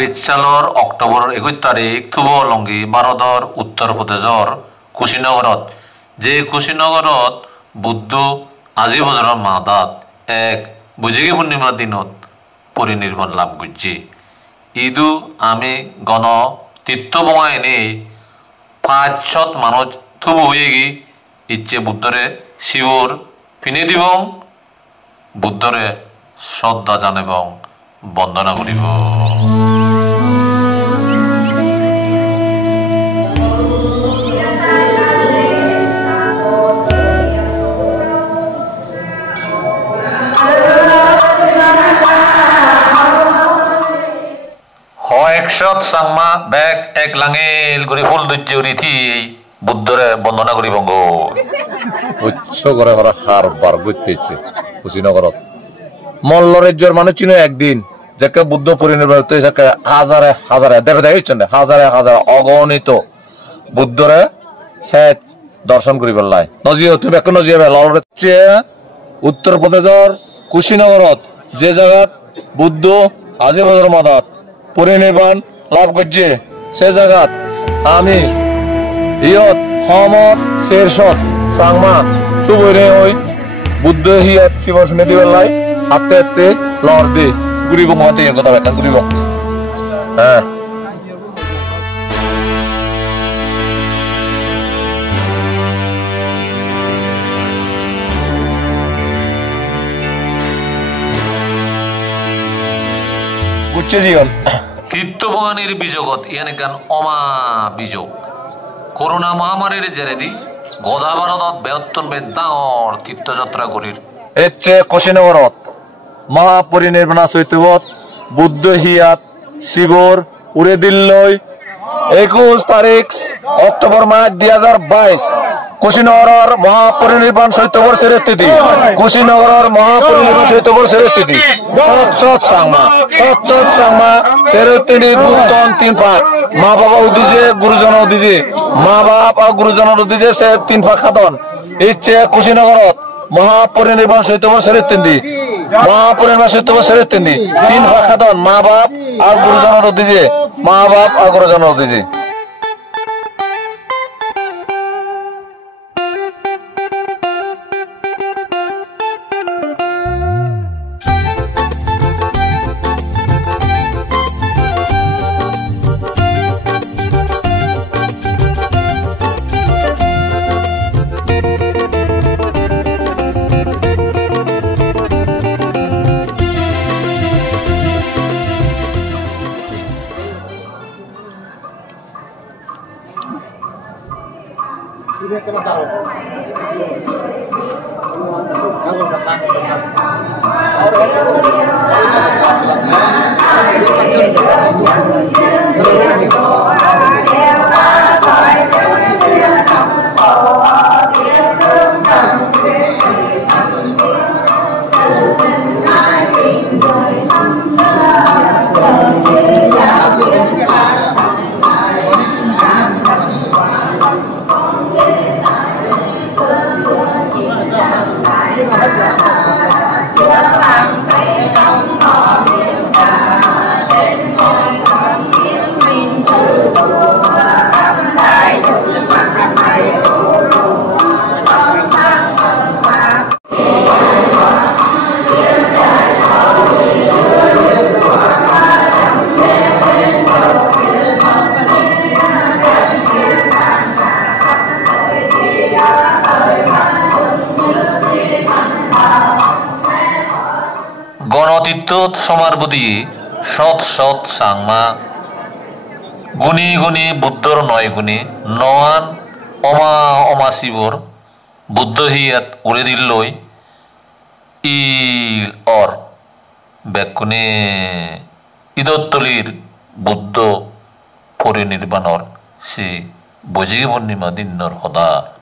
2020 October 21 তারিখ থুবলঙ্গি ভারতৰ উত্তৰ প্ৰদেশৰ কুশীনগৰত যে কুশীনগৰত বুদ্ধ আজি বছৰৰ মাদাত এক বুজিগি পূৰ্ণিমাৰ দিনত পৰিনিৰ্বাণ লাভ কৰিছে। ইদু আমি গণ তীৰ্থ বঙাই নেই 500 মানুহ থুব হয়ে গি ইচ্ছে বুদ্ধরে শিবর পিনে দিব বুদ্ধরে শ্রদ্ধা জানাব বন্দনা করিব। একশত চাংমা বেগ এক লাঙেল করে ফুল দৈত্য রীতি বুদ্ধরে বন্দনা করিব গো। উচ্চ করে ওরা হার বার করতেছে কুশীনগরত মল্ল রাজ্যের মানুষ চিনো একদিন যাকে বুদ্ধ পরিনির্বাণ হতে হাজারে হাজারে দেখে দেখছেন হাজারে হাজারে অগণিত বুদ্ধরে সে দর্শন করি পেলাই নজিও তুমি এক নজিয়ে হচ্ছে উত্তর প্রদেশের কুশীনগরত যে জায়গাত বুদ্ধ আজি বছর মাদাত পরিনির্বাণ লাভ করছে সে জায়গাত আমি ইয়ত হমত শেরশত চাংমা তু বইরে ওই বুদ্ধ হিয়াত শিবর শুনে দিবার লাই হাতে হাতে লড় দে ঘুরিব মহাতে এর কথা ব্যাখ্যা ঘুরিব। হ্যাঁ বুঝছে জীবন তীর্থ ভবানীর বিযোগত ইয়ানে গান অমা বিযোগ করোনা মহামারীর জেরেদি গদা ভারতত বেহত্তর ডাঙর তীর্থযাত্রা করির এচ্ছে কুশীনগরত মহাপরিনির্বাণ চৈতবত বুদ্ধ হিয়াত শিবর উড়ে দিল্লই 21 তারিখ অক্টোবর মাস 2022 কুশীনগরের মহাপরিনির্বাণ চৈতবর সেরের তিথি কুশীনগরের মহাপরিনির্বাণ চৈতবর সেরের তিথি সৎ চাংমা সেরের তিথি দুতন 3 পাক মা বাবা উদিজে গুরুজন উদিজে মা বাপ আর গুরুজনের উদিজে সে 3 পাক খাদন ইচ্ছে কুশীনগরত মহাপরিনির্বাণ চৈতবর সেরের তিথি মহাপরিনির্বাণ চৈতবর সেরের তিথি 3 পাক খাদন মা বাপ আর গুরুজনের উদিজে মা বাপ আর গুরুজনের উদিজে। গণতীর্থ সমারবদি সৎ চাংমা গুণী গুণী বুদ্ধর 9 গুণী নয়ান অমা শিবর বুদ্ধ হিয়াত উড়ে দিল্লই ইল অর বেকুনে ঈদত্তলির বুদ্ধ পরিনির্বাণর সে বুজিগি পূর্ণিমা দিনর হদা।